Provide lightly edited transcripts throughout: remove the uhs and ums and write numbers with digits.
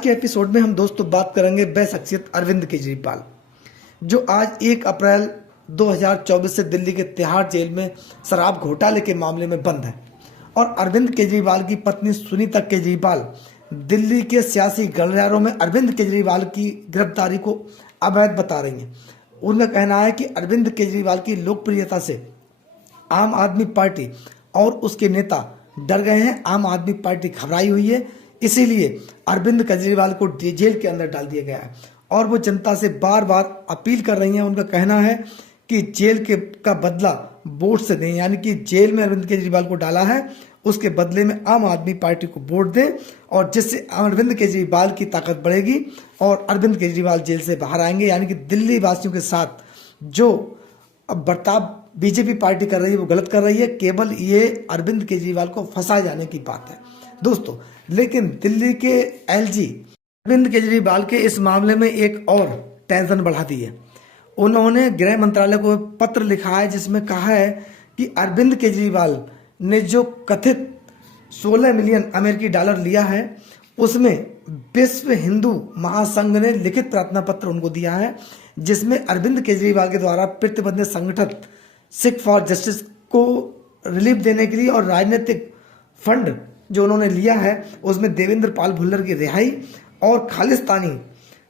के एपिसोड में हम दोस्तों बात करेंगे वह शख्सियत अरविंद केजरीवाल, जो आज 1 अप्रैल 2024 से दिल्ली के तिहाड़ जेल में शराब घोटाले के मामले में बंद है। और अरविंद केजरीवाल की पत्नी सुनीता केजरीवाल दिल्ली के सियासी गलियारों में अरविंद केजरीवाल की गिरफ्तारी को अवैध बता रही हैं। उनका कहना है कि अरविंद केजरीवाल की लोकप्रियता से आम आदमी पार्टी और उसके नेता डर गए हैं। आम आदमी पार्टी घबराई हुई है, इसीलिए अरविंद केजरीवाल को जेल के अंदर डाल दिया गया है और वो जनता से बार बार अपील कर रही हैं। उनका कहना है कि जेल का बदला वोट से दें, यानी कि जेल में अरविंद केजरीवाल को डाला है, उसके बदले में आम आदमी पार्टी को वोट दें और जिससे अरविंद केजरीवाल की ताकत बढ़ेगी और अरविंद केजरीवाल जेल से बाहर आएंगे। यानी कि दिल्ली वासियों के साथ जो अब बर्ताव बीजेपी पार्टी कर रही है वो गलत कर रही है। केवल ये अरविंद केजरीवाल को फंसाए जाने की बात है दोस्तों। लेकिन दिल्ली के एलजी अरविंद केजरीवाल के इस मामले में एक और टेंशन बढ़ा दी है। उन्होंने गृह मंत्रालय को पत्र लिखा है जिसमें कहा है कि अरविंद केजरीवाल ने जो कथित 16 मिलियन अमेरिकी डॉलर लिया है उसमें विश्व हिंदू महासंघ ने लिखित प्रार्थना पत्र उनको दिया है, जिसमें अरविंद केजरीवाल के द्वारा प्रतिबंधित संगठन सिख फॉर जस्टिस को रिलीफ देने के लिए और राजनीतिक फंड जो उन्होंने लिया है उसमें देवेंद्र पाल भुल्लर की रिहाई और खालिस्तानी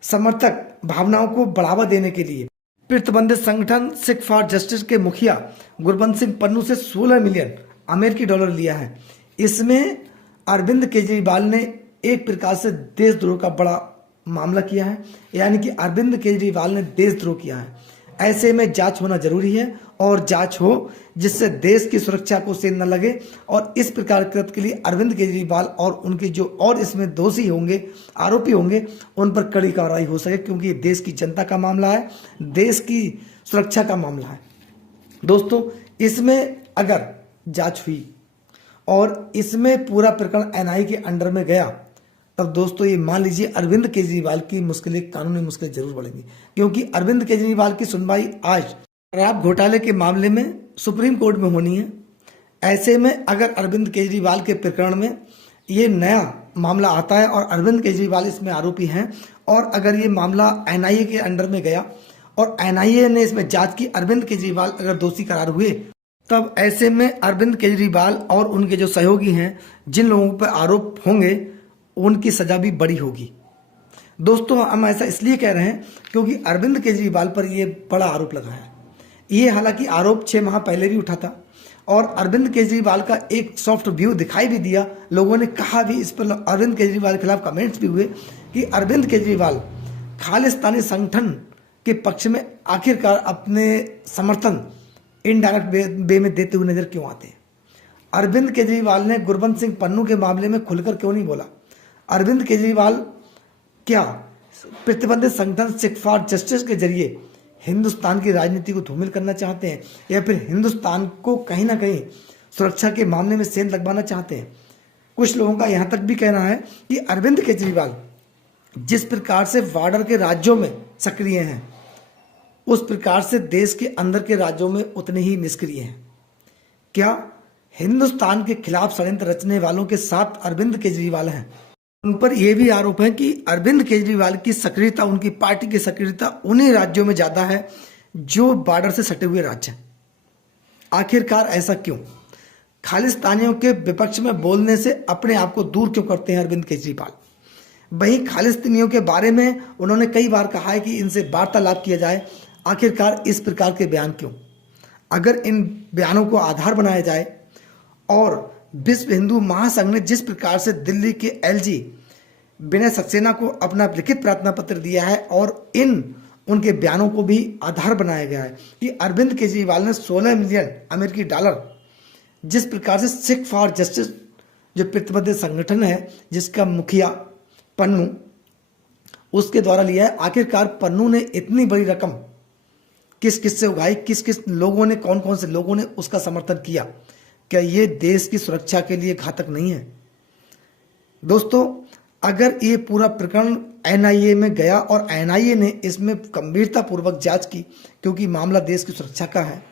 समर्थक भावनाओं को बढ़ावा देने के लिए प्रतिबंधित संगठन सिख फॉर जस्टिस के मुखिया गुरबंश सिंह पन्नू से 16 मिलियन अमेरिकी डॉलर लिया है। इसमें अरविंद केजरीवाल ने एक प्रकार से देशद्रोह का बड़ा मामला किया है, यानी कि अरविंद केजरीवाल ने देशद्रोह किया है। ऐसे में जांच होना जरूरी है और जांच हो जिससे देश की सुरक्षा को सेंध न लगे और इस प्रकार कृत्य के लिए अरविंद केजरीवाल और उनके जो और इसमें दोषी होंगे, आरोपी होंगे, उन पर कड़ी कार्रवाई हो सके, क्योंकि ये देश की जनता का मामला है, देश की सुरक्षा का मामला है। दोस्तों, इसमें अगर जांच हुई और इसमें पूरा प्रकरण एनआईए के अंडर में गया तब दोस्तों ये मान लीजिए अरविंद केजरीवाल की मुश्किलें, कानूनी मुश्किलें जरूर बढ़ेंगी, क्योंकि अरविंद केजरीवाल की सुनवाई आज शराब घोटाले के मामले में सुप्रीम कोर्ट में होनी है। ऐसे में अगर अरविंद केजरीवाल के प्रकरण में ये नया मामला आता है और अरविंद केजरीवाल इसमें आरोपी हैं और अगर ये मामला एनआईए के अंडर में गया और एनआईए ने इसमें जांच की, अरविंद केजरीवाल अगर दोषी करार हुए, तब ऐसे में अरविंद केजरीवाल और उनके जो सहयोगी हैं, जिन लोगों पर आरोप होंगे, उनकी सजा भी बड़ी होगी। दोस्तों, हम ऐसा इसलिए कह रहे हैं क्योंकि अरविंद केजरीवाल पर यह बड़ा आरोप लगा है। ये हालांकि आरोप 6 माह पहले भी उठा था और अरविंद केजरीवाल का एक सॉफ्ट व्यू दिखाई भी दिया, लोगों ने कहा भी, इस पर अरविंद केजरीवाल के खिलाफ कमेंट्स भी हुए कि अरविंद केजरीवाल खालिस्तानी संगठन के पक्ष में आखिरकार अपने समर्थन इनडायरेक्ट वे में देते हुए नजर क्यों आते हैं। अरविंद केजरीवाल ने गुरबंश सिंह पन्नू के मामले में खुलकर क्यों नहीं बोला। अरविंद केजरीवाल क्या प्रतिबंधित संगठन सिख फॉर जस्टिस के जरिए हिंदुस्तान की राजनीति को धूमिल करना चाहते हैं या फिर हिंदुस्तान को कहीं ना कहीं सुरक्षा के मामले में सेंध लगवाना चाहते हैं। कुछ लोगों का यहां तक भी कहना है कि अरविंद केजरीवाल जिस प्रकार से बॉर्डर के राज्यों में सक्रिय हैं, उस प्रकार से देश के अंदर के राज्यों में उतने ही निष्क्रिय हैं। क्या हिंदुस्तान के खिलाफ षड्यंत्र रचने वालों के साथ अरविंद केजरीवाल हैं? उन पर यह भी आरोप है कि अरविंद केजरीवाल की सक्रियता, उनकी पार्टी की सक्रियता उन्हीं राज्यों में ज्यादा है जो बॉर्डर से सटे हुए राज्य हैं। आखिरकार ऐसा क्यों? खालिस्तानियों के विपक्ष में बोलने से अपने आप को दूर क्यों करते हैं अरविंद केजरीवाल? वहीं खालिस्तानियों के बारे में उन्होंने कई बार कहा है कि इनसे वार्तालाप किया जाए। आखिरकार इस प्रकार के बयान क्यों? अगर इन बयानों को आधार बनाया जाए और विश्व हिंदू महासंघ ने जिस प्रकार से दिल्ली के एलजी विनय सक्सेना को अपना लिखित प्रार्थना पत्र दिया है और उनके बयानों को भी आधार बनाया गया है कि अरविंद केजरीवाल ने 16 मिलियन अमेरिकी डॉलर जिस प्रकार से सिख फॉर जस्टिस जो प्रतिबंधित संगठन है जिसका मुखिया पन्नू, उसके द्वारा लिया है। आखिरकार पन्नू ने इतनी बड़ी रकम किस किस से उगाई, किस किस लोगों ने, कौन कौन से लोगों ने उसका समर्थन किया? क्या ये देश की सुरक्षा के लिए घातक नहीं है? दोस्तों, अगर ये पूरा प्रकरण एनआईए में गया और एनआईए ने इसमें गंभीरता पूर्वक जांच की, क्योंकि मामला देश की सुरक्षा का है,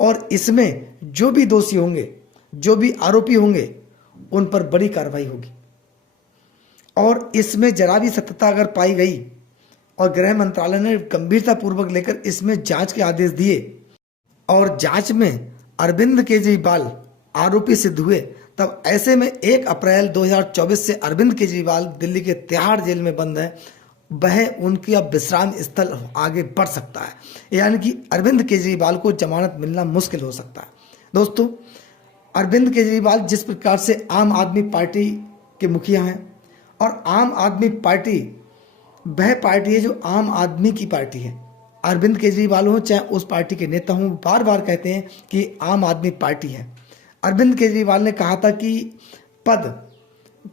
और इसमें जो भी दोषी होंगे, जो भी आरोपी होंगे, उन पर बड़ी कार्रवाई होगी। और इसमें जरा भी सत्यता अगर पाई गई और गृह मंत्रालय ने गंभीरतापूर्वक लेकर इसमें जांच के आदेश दिए और जांच में अरविंद केजरीवाल आरोपी सिद्ध हुए, तब ऐसे में 1 अप्रैल 2024 से अरविंद केजरीवाल दिल्ली के तिहाड़ जेल में बंद है, वह उनका विश्राम स्थल आगे बढ़ सकता है। यानी कि अरविंद केजरीवाल को जमानत मिलना मुश्किल हो सकता है। दोस्तों, अरविंद केजरीवाल जिस प्रकार से आम आदमी पार्टी के मुखिया हैं और आम आदमी पार्टी वह पार्टी है जो आम आदमी की पार्टी है। अरविंद केजरीवाल हो चाहे उस पार्टी के नेता हों, बार बार कहते हैं कि आम आदमी पार्टी है। अरविंद केजरीवाल ने कहा था कि पद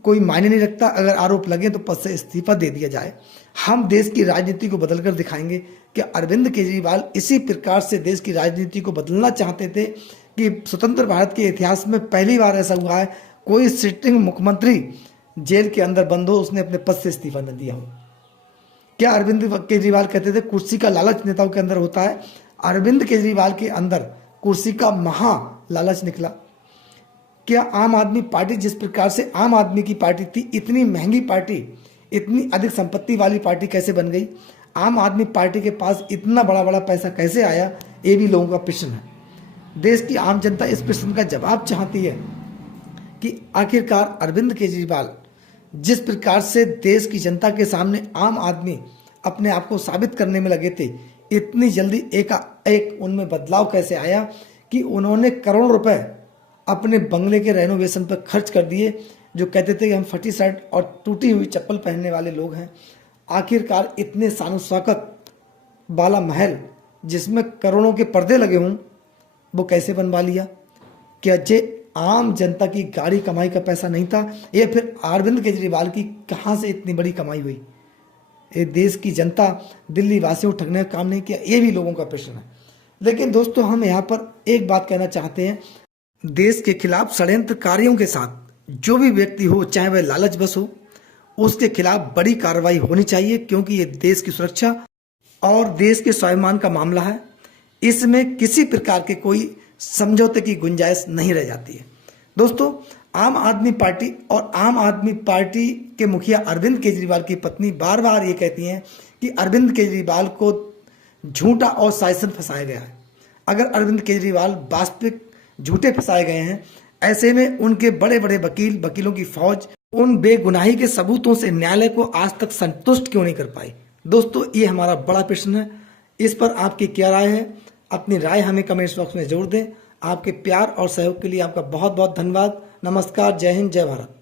कोई मायने नहीं रखता, अगर आरोप लगे तो पद से इस्तीफा दे दिया जाए। हम देश की राजनीति को बदलकर दिखाएंगे कि अरविंद केजरीवाल इसी प्रकार से देश की राजनीति को बदलना चाहते थे कि स्वतंत्र भारत के इतिहास में पहली बार ऐसा हुआ है कोई सिटिंग मुख्यमंत्री जेल के अंदर बंद हो, उसने अपने पद से इस्तीफा न दिया हो। क्या अरविंद केजरीवाल कहते थे कुर्सी का लालच नेताओं के अंदर होता है? अरविंद केजरीवाल के अंदर कुर्सी का महा लालच निकला। क्या आम आदमी पार्टी जिस प्रकार से आम आदमी की पार्टी थी, इतनी महंगी पार्टी, इतनी अधिक संपत्ति वाली पार्टी कैसे बन गई? आम आदमी पार्टी के पास इतना बड़ा बड़ा पैसा कैसे आया? ये भी लोगों का प्रश्न है। देश की आम जनता इस प्रश्न का जवाब चाहती है कि आखिरकार अरविंद केजरीवाल जिस प्रकार से देश की जनता के सामने आम आदमी अपने आप को साबित करने में लगे थे, इतनी जल्दी एक उनमें बदलाव कैसे आया कि उन्होंने करोड़ों रुपए अपने बंगले के रेनोवेशन पर खर्च कर दिए। जो कहते थे कि हम फटी शर्ट और टूटी हुई चप्पल पहनने वाले लोग हैं, आखिरकार इतने शान शौकत वाला महल जिसमें करोड़ों के पर्दे लगे हों, वो कैसे बनवा लिया? क्या जे आम जनता की गाड़ी कमाई का पैसा नहीं था, या फिर अरविंद केजरीवाल की कहाँ से इतनी बड़ी कमाई हुई? ये देश की जनता दिल्ली वासियों को ठगने का काम नहीं किया, ये भी लोगों का प्रश्न है। लेकिन दोस्तों, हम यहाँ पर एक बात कहना चाहते हैं, देश के खिलाफ षड्यंत्रकारियों के साथ जो भी व्यक्ति हो, चाहे वह लालच बस हो, उसके खिलाफ बड़ी कार्रवाई होनी चाहिए, क्योंकि ये देश की सुरक्षा और देश के स्वाभिमान का मामला है। इसमें किसी प्रकार के कोई समझौते की गुंजाइश नहीं रह जाती है। दोस्तों, आम आदमी पार्टी और आम आदमी पार्टी के मुखिया अरविंद केजरीवाल की पत्नी बार बार ये कहती हैं कि अरविंद केजरीवाल को झूठा और शासन फंसाया गया है। अगर अरविंद केजरीवाल वास्तविक झूठे फंसाए गए हैं, ऐसे में उनके बड़े बड़े वकीलों की फौज उन बेगुनाही के सबूतों से न्यायालय को आज तक संतुष्ट क्यों नहीं कर पाई? दोस्तों, ये हमारा बड़ा प्रश्न है। इस पर आपकी क्या राय है? अपनी राय हमें कमेंट्स बॉक्स में जरूर दें। आपके प्यार और सहयोग के लिए आपका बहुत बहुत धन्यवाद। नमस्कार, जय हिंद, जय भारत।